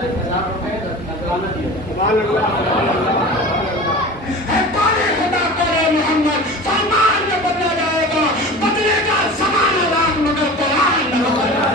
₹40,000 نذرانہ دیا. سبحان اللہ. خدا کرے محمد سامان میں بدلا جائے گا, بدلے کا سامان آزاد مگر قرآن نہ ہوگا.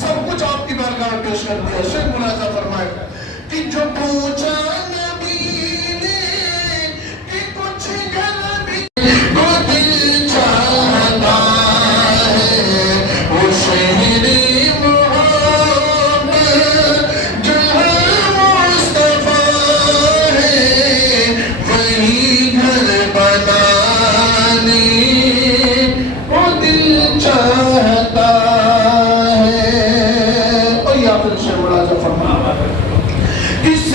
سب کچھ آپ کی بارگاہ میں پیش کر دیا. شیخ ملاحظہ فرمائے کہ جو پوچھا نبی نے کہ کچھ گھر بھی وہ دل چاہتا ہے وہ شہر محبت جہاں مصطفیٰ ہے وہی گھر بنانے وہ دل چاہتا ہے. اور یا پھر شیخ ملاحظہ فرمائے اس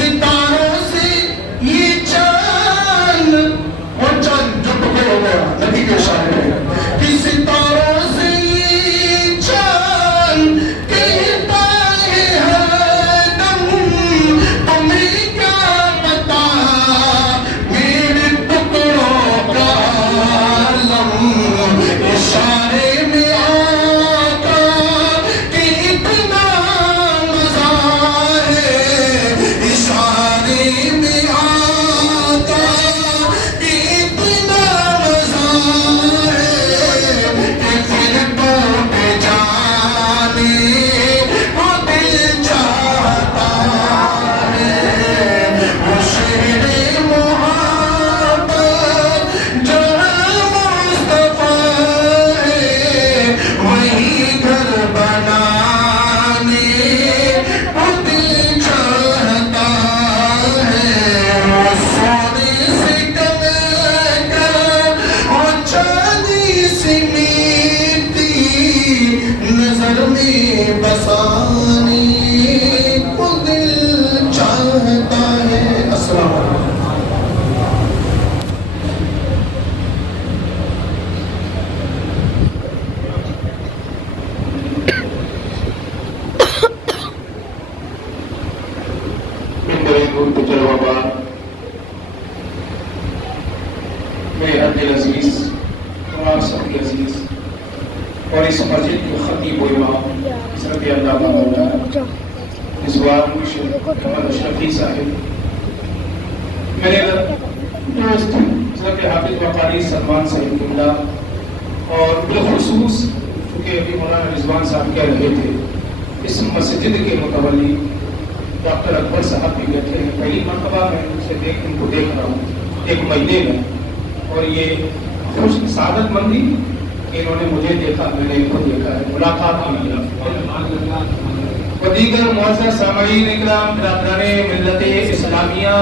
مرتجى الوباء میرے رب العزیز اور آپ سب کے عزیز اور اس مسجد کے خطیب و امام حضرت علامہ مولانا رضوان مرشد محمد اشرفی صاحب، میرے دوست حضرت حافظ وقاری سلمان صاحب قبلہ، اور بالخصوص چونکہ ابھی مولانا رضوان صاحب کہہ رہے تھے اس مسجد کے متولی ڈاکٹر اکبر صاحب بھی بیٹھے ہیں، پہلی مرتبہ میں ان کو دیکھ رہا ہوں ایک مہینے میں، اور یہ خوش سعادت مندی کہ انہوں نے مجھے دیکھا، میں نے ان کو دیکھا ہے، ملاقات ہوئی ہے۔ و دیگر معزز سامعین اکرام، برادران ملت اسلامیہ،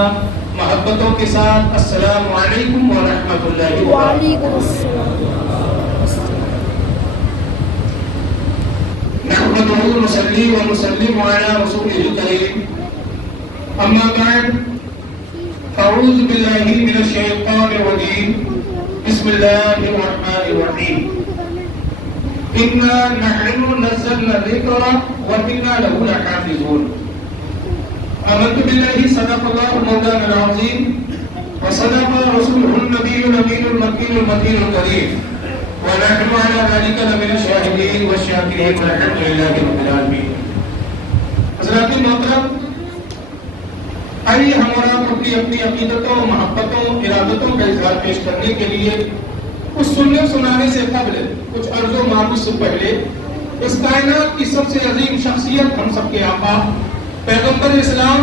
محبتوں کے ساتھ السلام علیکم ورحمۃ اللہ وبرکاتہ۔ نحمده ونصلي ونسلم على رسوله الكريم، أما بعد، أعوذ بالله من الشيطان الرجيم، بسم الله الرحمن الرحيم، إنا نحن نزلنا الذكر وإنا له لحافظون، آمنت بالله صدق الله مولانا العظيم وصدق رسوله النبي الأمين المكين المتين الكريم، ونحن على ذلك لمن الشاهدين والشاكرين والحمد لله رب العالمين۔ حضرات محترم، آئیے ہمارا اپنی عقیدتوں، محبتوں، ارادتوں کا اظہار پیش کرنے کے لیے کچھ سننے سنانے سے قبل، کچھ عرض و معروض سے پہلے اس کائنات کی سب سے عظیم شخصیت، ہم سب کے آقا، پیغمبر اسلام،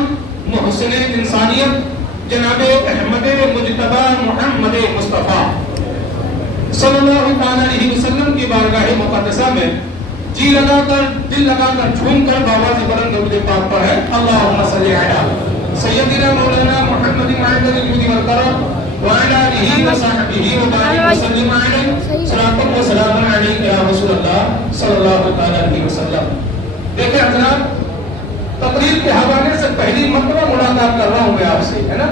محسن انسانیت، جناب احمد مجتبی محمد مصطفیٰ صلی اللہ علیہ وسلم کی بارگاہ مقدسہ میں جی لگا کر، دل لگا کر، جھوم کر بابا سے بلند درود پاک پر ہے اللہم صلی علی سیدنا مولانا محمد معدد الجود والکرم وعلی آلہ وصحبہ وبارک وسلم علیہ صلاۃ و سلام علیک یا رسول اللہ صلی اللہ علیہ وسلم۔ دیکھیں حضرات، تقریر کے حوالے سے پہلی مرتبہ ملاقات کر رہا ہوں میں آپ سے، ہے نا؟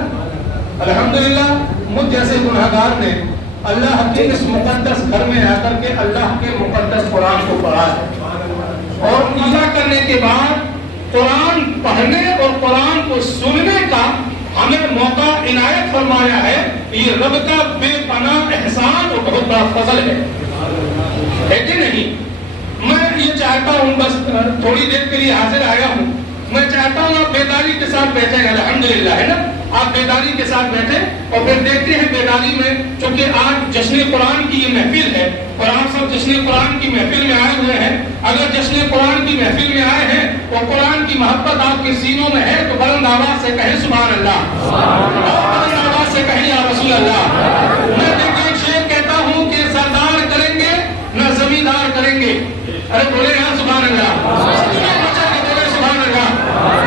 الحمدللہ مجھ جیسے گناہگار نے اللہ کے اس مقدس گھر میں آ کر کے اللہ کے مقدس قرآن کو پڑھا ہے، اور پوجا کرنے کے بعد قرآن پڑھنے اور قرآن کو سننے کا ہمیں موقع عنایت فرمایا ہے۔ یہ رب کا بے پناہ احسان اور بہت بڑا فضل ہے کہ نہیں؟ میں یہ چاہتا ہوں، بس تھوڑی دیر کے لیے حاضر آیا ہوں، میں چاہتا ہوں آپ بیداری کے ساتھ بیٹھیں، الحمدللہ، ہے نا؟ آپ بیداری کے ساتھ بیٹھیں اور پھر دیکھتے ہیں بیداری میں، چونکہ آج جشن قرآن کی یہ محفل ہے اور آپ سب جشن قرآن کی محفل میں آئے ہوئے ہیں۔ اگر جشن قرآن کی محفل میں آئے ہیں اور قرآن کی محبت آپ کے سینوں میں ہے تو بلند آواز سے کہیں سبحان اللہ، اور بلند آواز سے کہیں یا رسول اللہ۔ میں دیکھیں ایک شعر کہتا ہوں کہ سردار کریں گے نہ زمیندار کریں گے، ارے بولے یہاں سبحان اللہ، سبحان اللہ،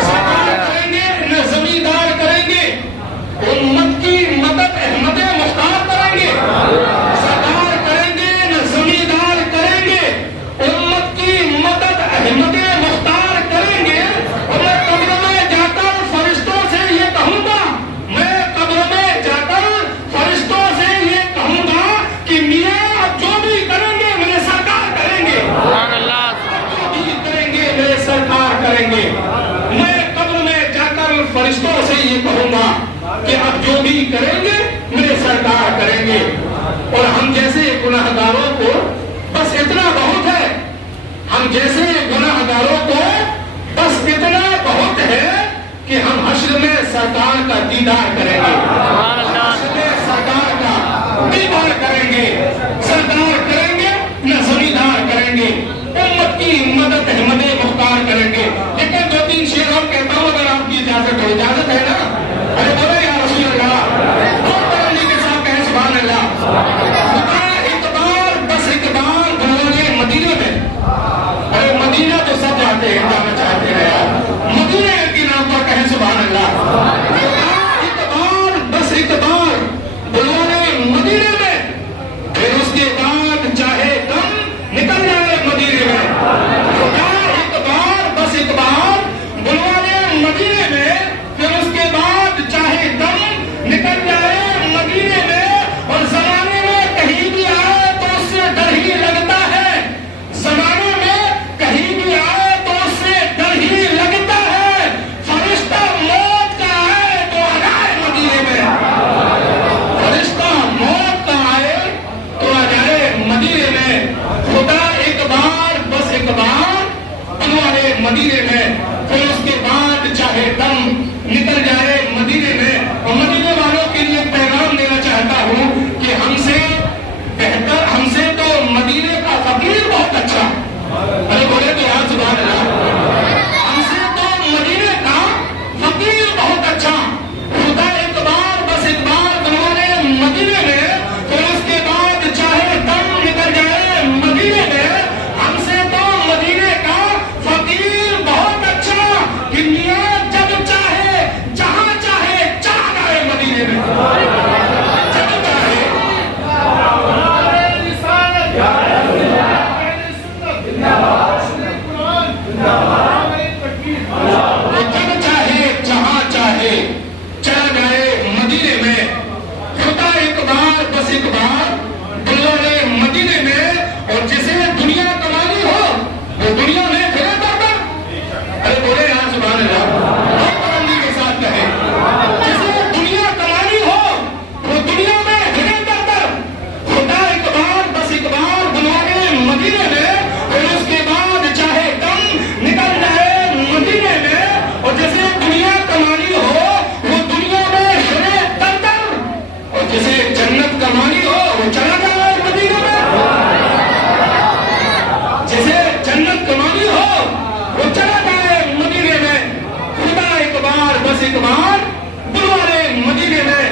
سردار کریں گے نہ زمیندار کریں گے، امت کی مدد احمد مختار کریں گے، سردار کریں گے نہ زمیندار کریں گے، امت کی مدد احمد مختار کریں گے۔ اور میں قبر میں جا کر فرشتوں سے یہ کہوں گا، میں قبر میں جا کر فرشتوں سے یہ کہوں گا کہ میاں جو بھی کریں گے میرے سرکار کریں گے، جو بھی کریں گے میرے سرکار کریں گے۔ میں قبر میں جا کر فرشتوں سے یہ کہوں گا کہ اب جو بھی کریں گے میرے سرکار کریں گے۔ اور ہم جیسے گناہگاروں کو بس اتنا بہت ہے، ہم جیسے گناہگاروں کو بس اتنا بہت ہے کہ ہم حشر میں سرکار کا دیدار کریں گے، حشر میں سرکار کا دیدار کریں گے، سرکار کریں گے نہ زمیندار کریں گے، امت کی مدد احمد مختار کریں گے۔ لیکن دو تین شعر اور کہتا ہوں اگر آپ کی اجازت ہو، اجازت ہے نا؟ ارے بولے یا رسول اللہ، اور ترنی کے ساتھ کہیں سبحان اللہ۔ اقبال بس اقبال دروازے مدینہ میں، ارے مدینہ تو سب جاتے ہیں، جانا چاہتے ہیں یار، مدینہ کے نام پر کہیں سبحان اللہ۔ اقبال بس بس ایک بار بلوا لے مدینے میں،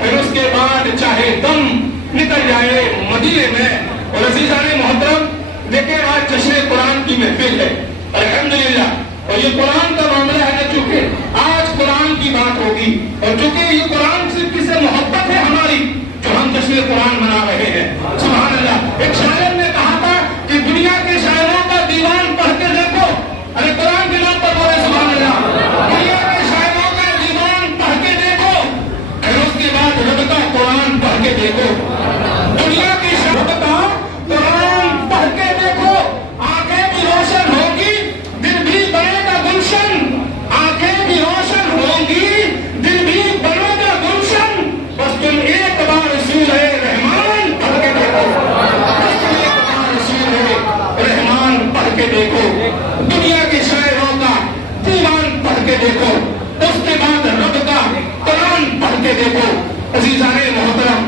پھر اس کے بعد چاہے دم نکل جائے مدینے میں۔ اور عزیزان محترم دیکھیں آج جشن قرآن کی محفل ہے الحمدللہ، اور یہ قرآن کا معاملہ ہے نا، چونکہ آج قرآن کی بات ہوگی اور چونکہ یہ قرآن صرف سے محبت ہے ہماری جو ہم جشن قرآن منا رہے ہیں۔ سبحان اللہ، ایک شاعر نے کہا تھا کہ دنیا کے شاعروں کا دیوان پڑھ کے دیکھو، ارے قرآن کے نام پر بولے سبحان اللہ، دنیا کے شاعروں کا دیوان پڑھ کے دیکھو، پھر اس کے بعد رب کا قرآن پڑھ کے دیکھو، دنیا کی رب کا قرآن پڑھ کے دیکھو، آنکھیں بھی روشن ہوگی دل بھی بنے گا گلشن، آنکھیں بھی روشن ہوگی دل بھی بنے گا گلشن، بس تم ایک بار سورہ رحمان پڑھ کے دیکھو، بس تم ایک بار سورہ رحمان پڑھ کے دیکھو، دنیا کے شاعروں کا دیوان پڑھ کے دیکھو، اس کے بعد رب کا قرآن پڑھ کے دیکھو۔ عزیزان محترم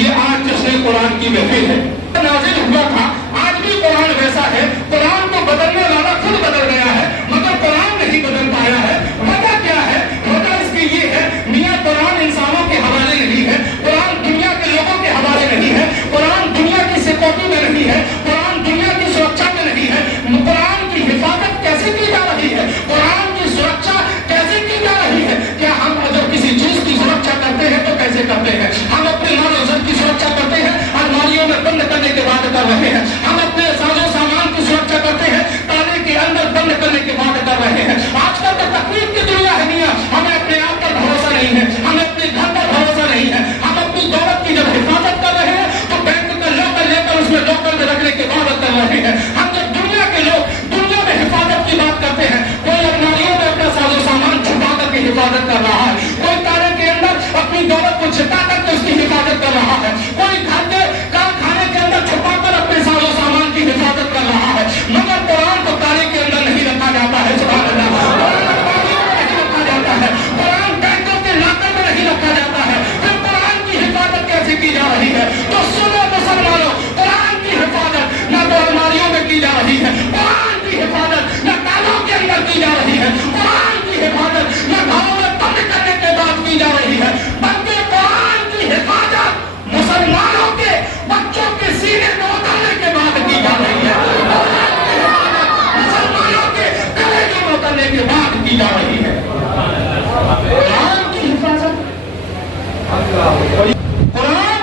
یہ آج جشن قرآن کی محفل ہے، نازل ہوا تھا، آج بھی قرآن ویسا ہے، قرآن کو بدلنے والا خود بدل گیا ہے مگر قرآن نہیں بدل پایا ہے۔ وجہ کیا ہے؟ وجہ اس کی یہ ہے میاں قرآن انسانوں کے حوالے نہیں ہے، قرآن دنیا کے لوگوں کے حوالے نہیں ہے، قرآن دنیا کی سیکورٹی میں نہیں ہے، قرآن دنیا کی سرکشا میں نہیں ہے، قرآن کی حفاظت کیسے کی جا رہی ہے، قرآن کی سرکشا کیسے کی جا رہی ہے؟ کیا ہم اگر کسی چیز کی سرکشا کرتے ہیں تو کیسے کرتے ہیں؟ ہم اپنے مال و عزت کی سرکشا کرتے ہیں الماریوں میں بند کرنے کے بعد کر رہے ہیں، ہم اپنے ساز و سامان کی سرکشا کرتے ہیں تالے کے اندر بند کرنے کے بعد کر رہے ہیں۔ آج کل تو تقریب کی دنیا ہے میاں، ہمیں اپنے آپ پر بھروسہ نہیں ہے، ہمیں اپنے گھر پر بھروسہ نہیں ہے، ہم اپنی دولت کی جب حفاظت کر رہے ہیں تو بینک کا لاکر لے کر اس میں لاکر میں رکھنے کے بعد کر رہے ہیں۔ ہم جب دنیا کے لوگ دنیا میں حفاظت کی بات کرتے ہیں، کوئی الماریوں میں اپنا ساز و سامان چھپا کر کے حفاظت کر رہا ہے، کوئی تالے کے اندر اپنی دولت کو چھپا کر کے اس کی حفاظت کر رہا ہے، کوئی گھر کے کارخانے کے اندر چھپا کر اپنے ساز و سامان کی حفاظت کر رہا ہے، مگر قرآن کو تالے کے اندر نہیں رکھا جاتا ہے۔ سبحان اللہ، قرآن الماریوں میں نہیں رکھا جاتا ہے، قرآن بینکوں کے لاکر میں نہیں رکھا جاتا ہے، پھر قرآن کی حفاظت کیسے کی جا رہی ہے؟ تو سنو مسلمانوں، قرآن کی حفاظت نہ تو الماریوں میں کی جا رہی ہے، قرآن کی حفاظت نہ تالوں کے اندر کی جا رہی ہے، قرآن کی حفاظت نہ گھروں میں بند کرنے کے بعد کی جا رہی ہے، بلکہ قرآن کی حفاظت مسلمانوں کے بچوں کے سینے میں اترنے کے بعد کی جا رہی ہے، قرآن کی حفاظت مسلمانوں کے کلیجوں میں اترنے کے بعد کی جا رہی ہے۔ قرآن کی حفاظت، قرآن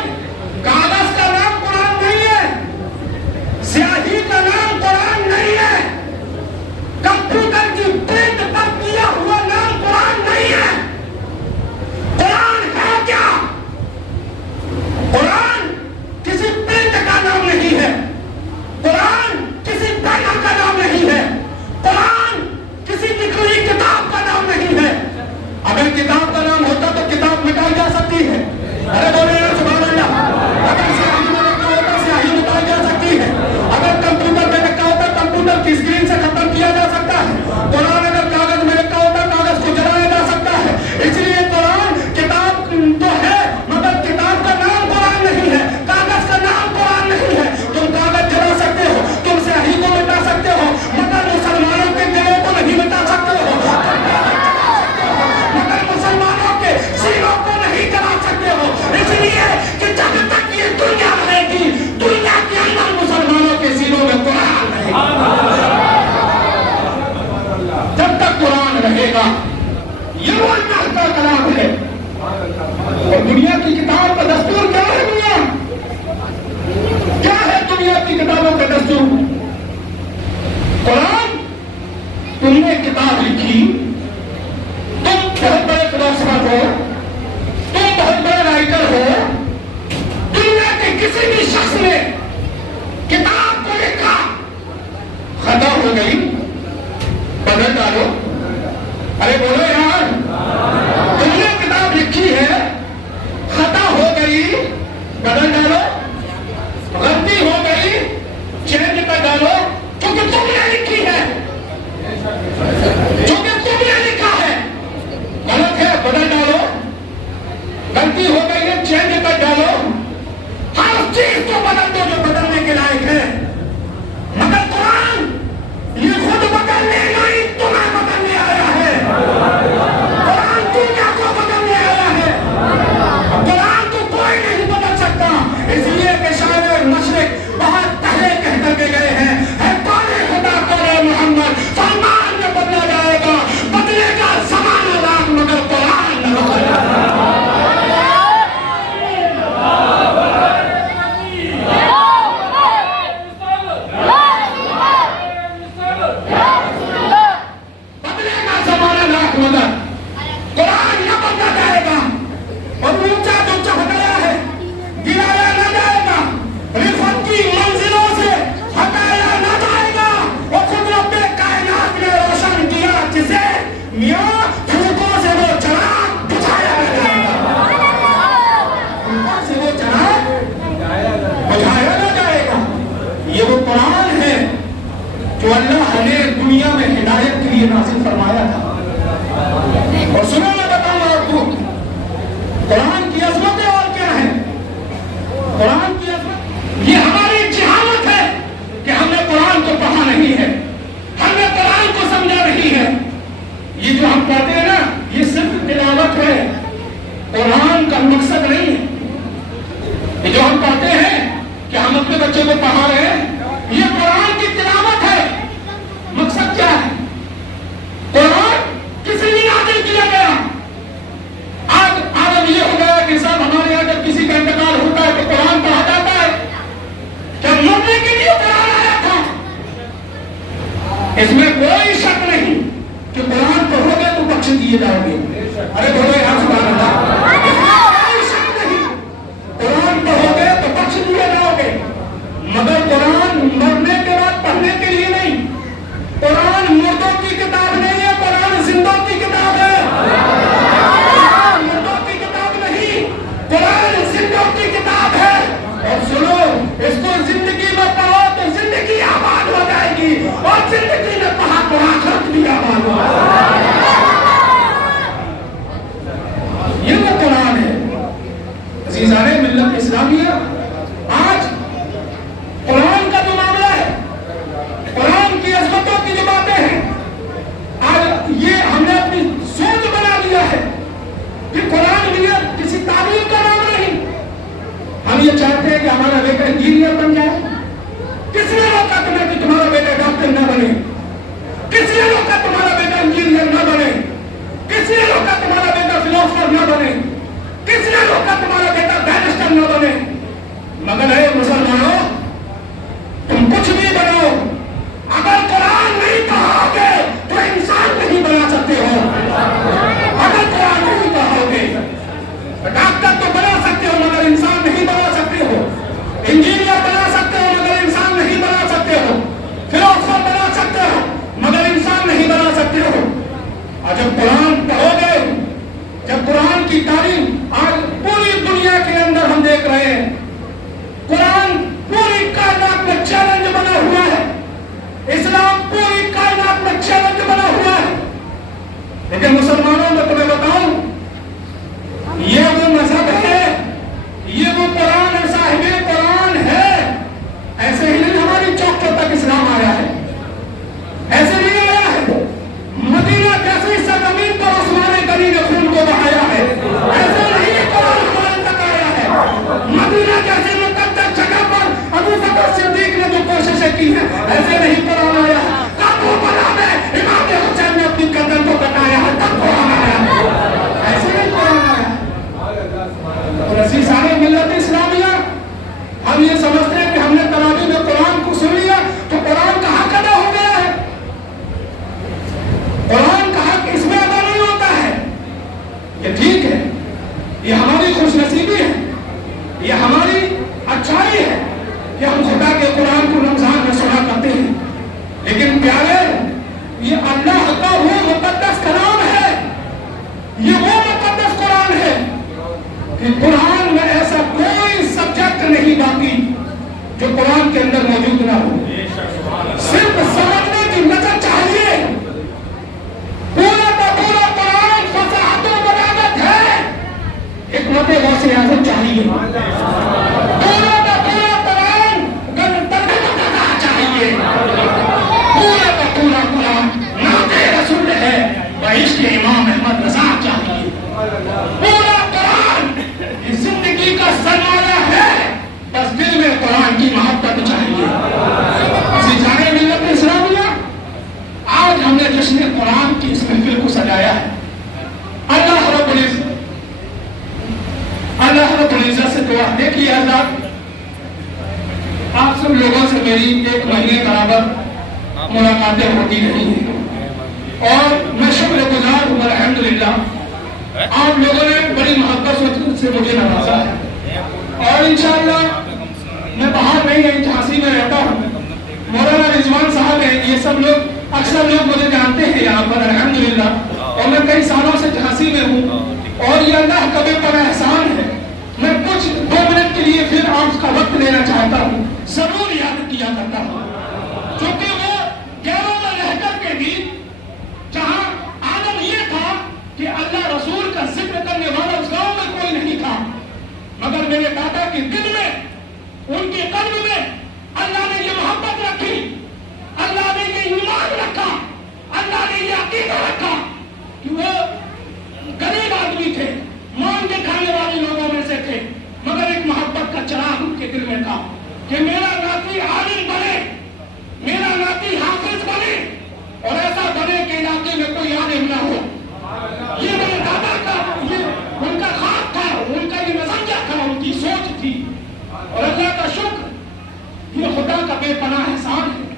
کاغذ کا نام قرآن نہیں ہے، سیاہی کا نام قرآن نہیں ہے، کمپیوٹر کی پرنٹ پر کیا ہوا نام قرآن نہیں ہے۔ قرآن ہے کیا؟ قرآن کسی پرنٹ کا نام نہیں ہے، قرآن کسی بینر کا نام نہیں ہے، قرآن کسی لکھی کتاب کا نام نہیں ہے۔ اگر کتاب کا نام ہوتا تو کتاب مٹائی جا سکتی ہے، ارے بولے سبحان اللہ، اگر سیاہی میں لکھا ہوتا سیاہی مٹائی جا سکتی ہے، اگر کمپیوٹر میں لکھا ہوتا کمپیوٹر کی اسکرین سے ختم کیا جا سکتا ہے، قرآن اگر کاغذ میں لکھا ہوتا کاغذ کو جلایا جا سکتا ہے۔ اس لیے قرآن کتاب تو ہے مگر کتاب کا نام قرآن نہیں ہے، کاغذ کا نام قرآن نہیں ہے۔ تم کاغذ جلا سکتے ہو، تم سیاہی کو مٹا سکتے ہو مگر مسلمانوں کے دلوں کو نہیں مٹا سکتے ہو، مگر مسلمانوں کے سینوں کو نہیں جلا سکتے ہو۔ اس لیے کہ جب تک یہ دنیا رہے گی دنیا کے اندر مسلمانوں کے سینوں میں قرآن رہے گا، جب تک قرآن رہے گا یہ وہ اللہ کا کلام ہے۔ اور دنیا کی کتاب کا دستور کیا ہے؟ دنیا کیا ہے؟ دنیا کی کتابوں کا دستور قرآن۔ تم نے کتاب لکھی، تم بہت بڑے فلاسفر ہو، تم بہت بڑے رائٹر ہو، دنیا کے کسی بھی شخص نے کتاب کو لکھا، خطا ہو گئی بدل ڈالو، ارے بولو یار، تم نے کتاب لکھی ہے خطا ہو گئی بدل ڈالو، غلطی ہو گئی چینج کر ڈالو، کیونکہ تم نے لکھی ہے، کیونکہ تم نے اس میں کوئی شک نہیں کہ قرآن پڑھو گے تو بخش دیے جاؤ گے. ارے بولو یار سبحان اللہ. اس میں کوئی شک نہیں, قرآن پڑھو گے تو بخش دیے جاؤ گے, مگر قرآن مرنے کے بعد پڑھنے کے لیے نہیں. قرآن مردوں کی کتاب نہیں ہے, قرآن زندوں کی کتاب ہے. مردوں کی کتاب نہیں, قرآن زندوں کی کتاب ہے. اور سنو, اس کو زندگی میں پڑھو تو زندگی آباد ہو جائے گی, اور زندگی میں پڑھا تو آخرت بھی آباد ہو جائے گی. یہ وہ قرآن ہے. عزیزان ملت اسلامیہ, آج قرآن کا جو معاملہ ہے, قرآن کی عظمتوں کی جو باتیں ہیں, آج یہ ہم نے اپنی سوچ بنا لیا ہے کہ قرآن یہ کسی تعلیم کا نام نہیں. ہم یہ چاہتے ہیں کہ ہمارا بیٹا انجینئر بن جائے. کس نے روکا تمہیں کہ تمہارا بیٹا ڈاکٹر نہ بنے؟ کس نے روکا تمہارا بیٹا انجینئر نہ بنے؟ کس نے روکا تمہارا بیٹا فلاسفر نہ بنے؟ کس نے روکا تمہارا بیٹا بیرسٹر نہ بنے؟ مگر اے مسلمانوں, تم کچھ بھی بنو, اگر قرآن نہیں پڑھو گے تو انسان نہیں بنا سکتے ہو. اگر قرآن نہیں پڑھو گے, ڈاکٹر تو بنا سکتے ہو مگر انسان نہیں بنا سکتے ہو. انجینئر بنا سکتے ہو مگر انسان نہیں بنا سکتے ہو. فلاسفر بنا سکتے ہو مگر انسان نہیں بنا سکتے ہو. اور جب قرآن پڑھو گے, جب قرآن کی تعلیم آج پوری دنیا کے اندر ہم دیکھ رہے ہیں, قرآن پوری کائنات میں چیلنج بنا ہوا ہے. اسلام پوری کائنات میں چیلنج بنا ہوا ہے. لیکن مسلمانوں میں تمہیں بتاؤں, یہ وہ مذہب ہے, یہ وہ قرآن ہے, صاحب قرآن ہے. ایسے ہی نہیں ہماری چوکوں تک اسلام آیا ہے, ایسے نہیں آیا ہے. مدینہ جیسی سرزمین پر عثمان غنی نے خون کو بہایا ہے, ایسے نہیں قرآن ہمارے تک آیا ہے. مدینہ جیسی مقدس جگہ پر ابو بکر صدیق نے جو کوششیں کی ہیں, ایسے نہیں قرآن آیا ہے. کربلا میں امام حسین نے اپنی گردن کو کٹایا ہے, تب قرآن آیا ہے. ایسے نہیں قرآن آیا ہے. اور ایسی سارے ملت اسلامیہ, ہم یہ سمجھتے ہیں کہ ہم نے تراویح میں قرآن کو سن لیا تو قرآن کا حق ادا ہو گیا ہے. قرآن کا حق اس میں ادا نہیں ہوتا ہے. یہ ٹھیک ہے, یہ ہماری خوش نصیبی ہے, یہ ہماری اچھائی ہے کہ ہم خدا کے قرآن کو رمضان میں سنا کرتے ہیں. لیکن پیارے, یہ اللہ کا وہ مقدس کلام ہے, یہ وہ مقدس قرآن ہے کہ قرآن میں ایسا کوئی سبجیکٹ نہیں باقی جو قرآن کے اندر موجود نہ ہو. صرف سمجھنے کی نظر چاہیے. پورا کا پورا قرآن فصاحت و بلاغت ہے, حکمت غوث اعظم چاہیے. پورا کا پورا قرآن ترجمہ کرنا چاہیے. پورا کا پورا قرآن نعت رسول ہے, عشق امام احمد رضا چاہیے. پورا قرآن زندگی کا سرمایہ ہے, بس دل میں قرآن کی محبت چاہیے. سارے ملت اسلامیہ, آج ہم نے جشن قرآن کی اس محفل کو سجایا ہے. اللہ رب العزت سے دعا. دیکھیے حضرات, آپ سب لوگوں سے میری 1 مہینے برابر ملاقاتیں ہوتی رہی ہیں, اور میں شکر گزار ہوں الحمدللہ. آپ لوگوں نے بڑی محبت سے مجھے نوازا ہے, اور انشاءاللہ میں باہر نہیں, جھانسی میں رہتا ہوں. مولانا رضوان صاحب ہیں, یہ سب لوگ اکثر لوگ مجھے جانتے ہیں یہاں پر الحمدللہ, اور میں کئی سالوں سے جھانسی میں ہوں. اور یہ اللہ کا بے پناہ احسان ہے. میں کچھ 2 منٹ کے لیے پھر آپ کا وقت لینا چاہتا ہوں, ضرور یاد کیا کرتا ہوں, کیونکہ وہ گیروں میں رہ کر کے بھی جہاں عالم یہ تھا کہ اللہ رسول کا ذکر کرنے والا اس گاؤں میں کوئی نہیں تھا, مگر میرے دادا کے دل میں, ان کے قلب میں اللہ نے یہ محبت رکھی, اللہ نے یہ ایمان رکھا, اللہ نے یہ عقیدہ رکھا کہ وہ غریب آدمی تھے, مان کے کھانے والے لوگوں میں سے تھے, مگر ایک محبت کا چراغ ان کے دل میں تھا کہ میرا ناتی عالم بنے, میرا ناتی حافظ بنے, اور ایسا بنے کہ علاقے میں کوئی عالم نہ ہو. یہ میرے دادا کا, یہ ان کا خواب تھا, ان کا یہ نظریہ تھا, ان کی سوچ تھی. اور اللہ کا شکر, یہ خدا کا بے پناہ احسان ہے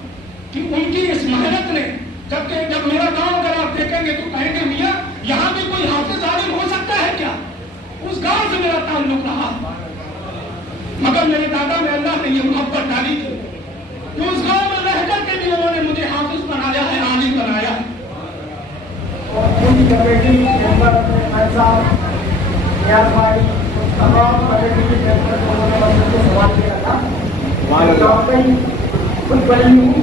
کہ ان کی اس محنت نے جب میرا گاؤں اگر آپ دیکھیں گے تو کہیں گے میاں یہاں بھی کوئی حافظ عالم ہو سکتا ہے کیا؟ اس گاؤں سے میرا تعلق رہا، مگر میرے دادا میں اللہ نے یہ محبت ڈالی تھی کہ اس گاؤں میں رہ کر کے بھی انہوں نے مجھے حافظ بنایا ہے، عالم بنایا ہے۔ پوری کمیٹی ممبر صاحب نیاز بھائی تمام کمیٹی کے ممبر کو انہوں نے مسئلے کو سوال کیا تھا، واقعی کچھ بڑی ہوں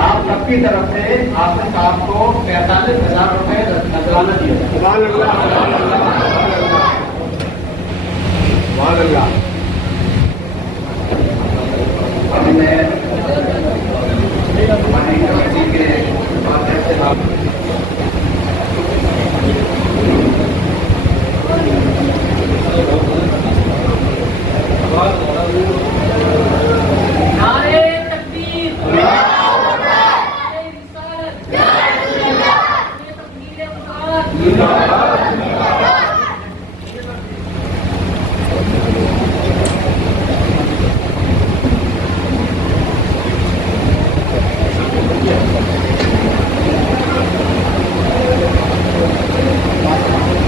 آپ سب کی طرف سے حافظ صاحب کو 45,000 روپے نذرانہ دیا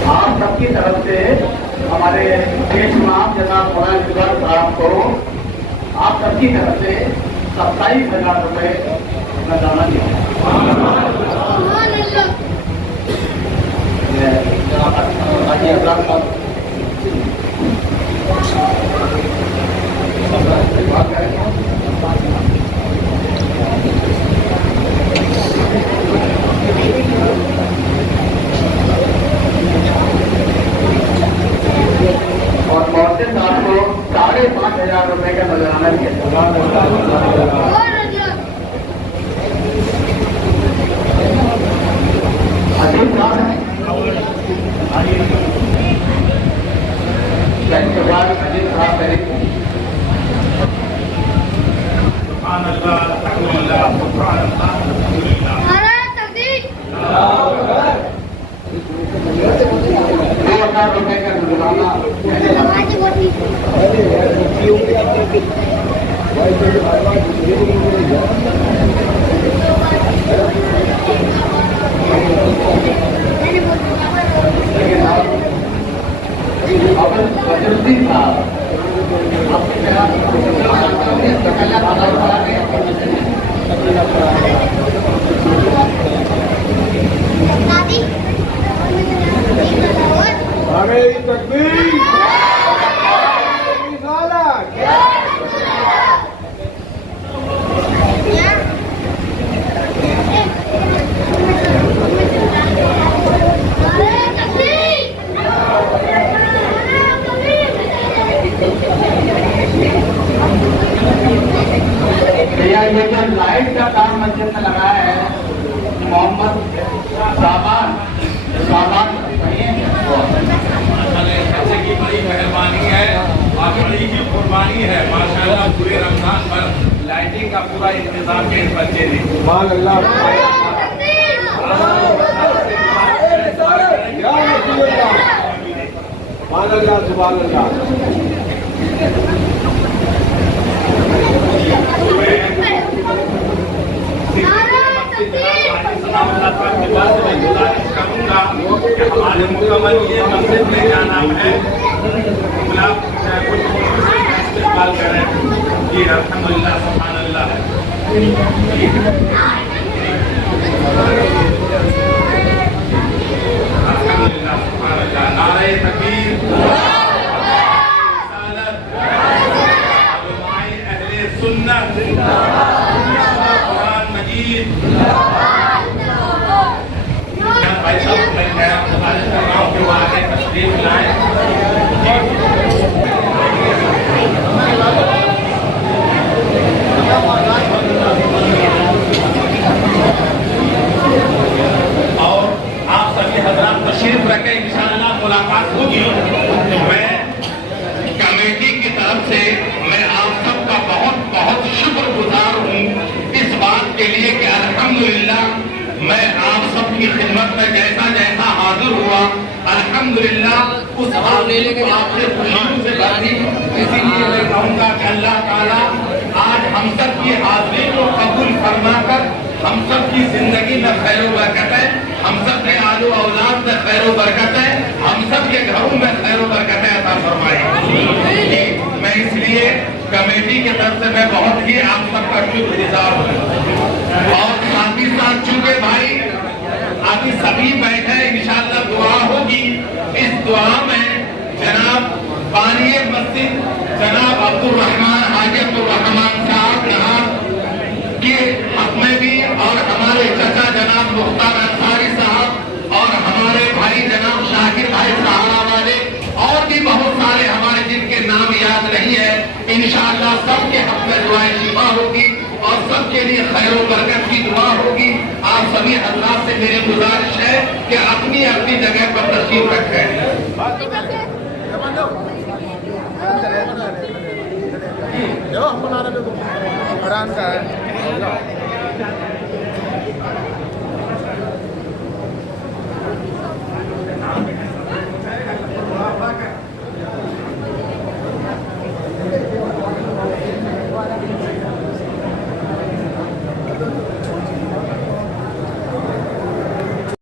آپ سب کی طرف سے ہمارے دیش امام جناب مولانا جبار صاحب کو آپ سب کی طرف سے 27,000 روپے نذرانہ دیا۔ اور محسن صاحب کو 5,500 روپے کا نذرانہ دیا۔ عظیم صاحب ہیں کے بعد عظیم صاحب کریں۔ سبحان اللہ، الحمد للہ، سبحان اللہ، الحمد للہ۔ 2,000 روپے کا نذرانہ وزیرالدین صاحب یہ جو لائٹ کا کام مسجد میں لگایا ہے محمد صاحبان ایسے کی بڑی مہربانی ہے اور بڑی ہی قربانی ہے ماشاءاللہ۔ پورے رمضان پر لائٹنگ کا پورا انتظام کے بچے نے سبحان اللہ سبحان اللہ۔ میں گزارش کروں گا کہ ہمارے مکمل یہ مسجد میں کیا نام ہے کچھ استعمال کریں۔ جی الحمدللہ سبحان اللہ ہے۔ الحمدللہ سبحان اللہ۔ نعرہ تکبیر، رسالت، علماء اہل سنت، قرآن مجید الحمدللہ اس حاضری کو آپ نے خوشیوں سے بھر دی. اسی لیے میں کہوں گا کہ اللہ تعالیٰ آج ہم سب کی حاضری کو قبول فرما کر ہم سب کی زندگی میں خیر و برکت ہے, ہم سب کے آل و اولاد میں خیر و برکت ہے, ہم سب کے گھروں میں خیر و برکت عطا فرمائے. میں اس لیے کمیٹی کی طرف سے میں بہت ہی آپ سب کا شکر گزار ہوں. اور ساتھ ہی ساتھ چونکہ بھائی ابھی سبھی بیٹھے انشاءاللہ دعا ہوگی, اس دعا میں جناب بانی مسجد جناب عبدالرحمان حاجی عبدالرحمان صاحب یہاں کے حق میں بھی, اور ہمارے چچا جناب مختار انصاری صاحب, اور ہمارے بھائی جناب شاکر بھائی سہارا والے, اور بھی بہت سارے ہمارے جن کے نام یاد نہیں ہے, انشاءاللہ سب کے حق میں دعائیں شفا ہوگی اور سب کے لیے خیر و برکت کی دعا ہوگی. آپ سبھی حضرات سے میری گزارش ہے کہ اپنی اپنی جگہ پر تشریف رکھیں.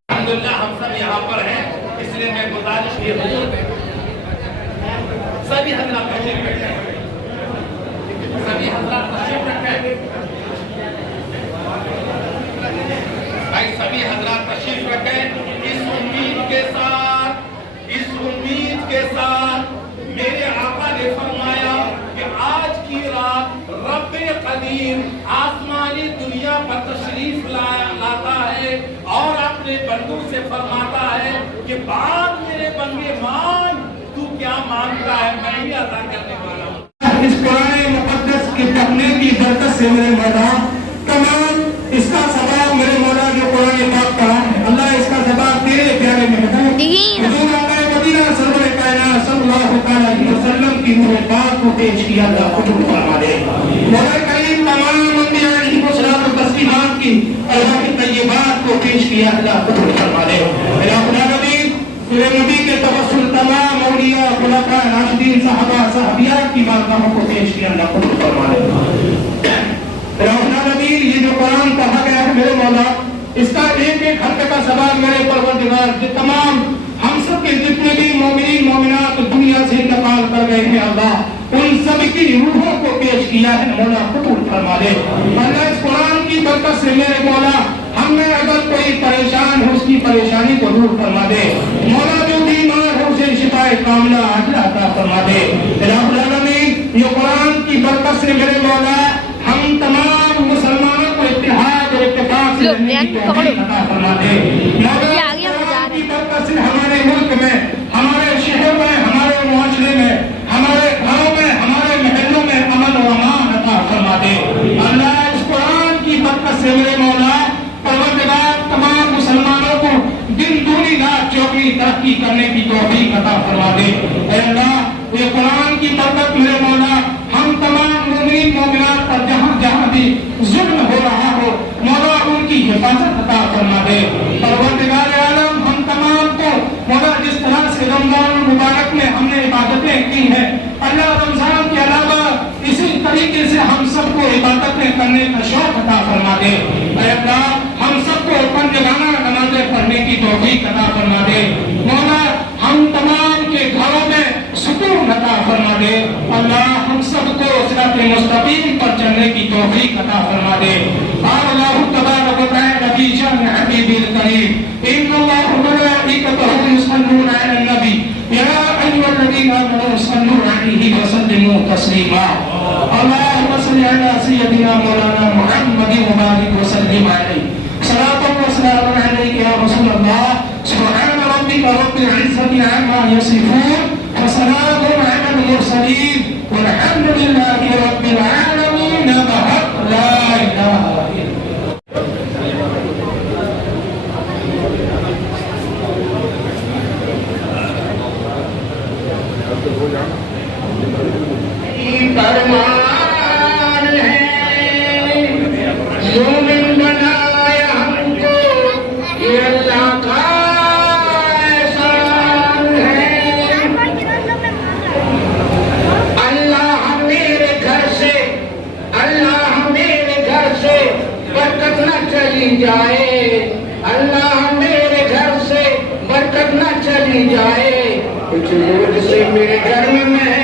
الحمدللہ ہم سب یہاں پر ہیں, اس لیے میں گزارش کی حضور سبھی حضرات تشریف رکھیں, سبھی حضرات تشریف رکھیں بھائی, سبھی حضرات تشریف رکھیں. اس امید کے ساتھ میرے آقا نے فرمایا کہ آج کی رات رب قدیم آسمانی دنیا پر تشریف لاتا ہے اور اپنے بندوں سے فرماتا ہے کہ بعد میرے بندے مانگ, تو کیا مانگتا ہے میں ہی عطا کرنے والا ہوں. اس قرآن مقدس کے پڑھنے کی برکت سے میرے مولا تمام اس کا ثواب میرے مولا جو قرآن پاک پڑھا ہے, اللہ اس کا ثواب تیرے پیارے میں ہے. حضور آقا مدینہ سرور کائنات صلی اللہ علیہ وسلم کی نور پاک کو پیش کیا, اللہ قبول فرما دے. مولا کریم تمام انبیاء علیہ الصلوۃ والتسلیمات کی اللہ کی طیبات کو پیش کیا, اللہ قبول فرما دے. الہ العالمین میرے نبی کے توسل تمام اولیاء خلفاء راشدین صحابہ صحابیات کی بارگاہوں کو پیش کیا, اللہ قبول فرما دے. یہ جو قرآن پڑھا گیا ہے میرے مولا, اس کا ایک ایک حرف کا ثواب میرے پروردگار جو تمام ہم سب کے جتنے بھی مومنین مومنات دنیا سے انتقال کر گئے ہیں, اللہ ان سب کی روحوں کو پیش کیا ہے, مولا قبول فرما دے. اللہ اس قرآن کی برکت سے میرے مولا ہم میں اگر کوئی پریشان ہو اس کی پریشانی کو دور فرما دے. مولا جو بیمار ہو اسے شفا کاملہ عاجلہ عطا فرما دے. الہ العالمین یہ قرآن کی برکت سے میرے مولا ہم تمام مسلمانوں کو اتحاد اور اتفاق سے رہنے کی توفیق عطا فرما دے. مولا قرآن کی برکت سے ہمارے ملک میں, ہمارے شہر میں, ہمارے معاشرے میں, ہمارے گھروں میں, ہمارے محلوں میں امن و امان عطا فرما دے. اللہ اس قرآن کی برکت سے میرے مولا پروردگار تمام مسلمانوں کو دن دونی رات چوگنی ترقی کرنے کی توفیق عطا فرما دے. اے اللہ یہ قرآن کی برکت میرے مولا ہم تمام مومنین مومنات پر جہاں جہاں بھی ظلم ہو رہا ہو مولا ان کی حفاظت عطا فرما دے. پروردگار عالم ہم تمام کو مولا جس طرح سے رمضان المبارک میں ہم نے عبادتیں کی ہیں, اللہ رمضان کے علاوہ اسی طریقے سے ہم سب کو عبادتیں کرنے کا شوق عطا فرما دے. اے اللہ ہم سب کو پنجگانہ نمازیں پڑھنے کی توفیق عطا فرما دے. مولا ہم تمام کے گھروں میں سکون عطا فرما دے. اللہ ہم سب کو صراط مستقیم پر چلنے کی توفیق عطا فرما دے. قال اللہ تبارک و تعالی فی شأن حبیبہ الکریم ان اللہ وملائکتہ یصلون علی النبی یا ایھا الذین آمنوا صلوا علیہ وسلموا تسلیما. اللهم صل علی سیدنا مولانا محمد وبارک وسلم علیہ. صلاۃ و سلام علیک یا رسول اللہ. سبحان ربک رب العزة عما یصفون وسلام علی المرسلین والحمد للہ رب العالمین. بحق لا الہ الا فرمان ہے مومن بنایا ہم کو, یہ اللہ کا احسان ہے. جائے، اللہ میرے گھر سے برکت نہ چلی جائے، کچھ لوگ سے میرے گھر میں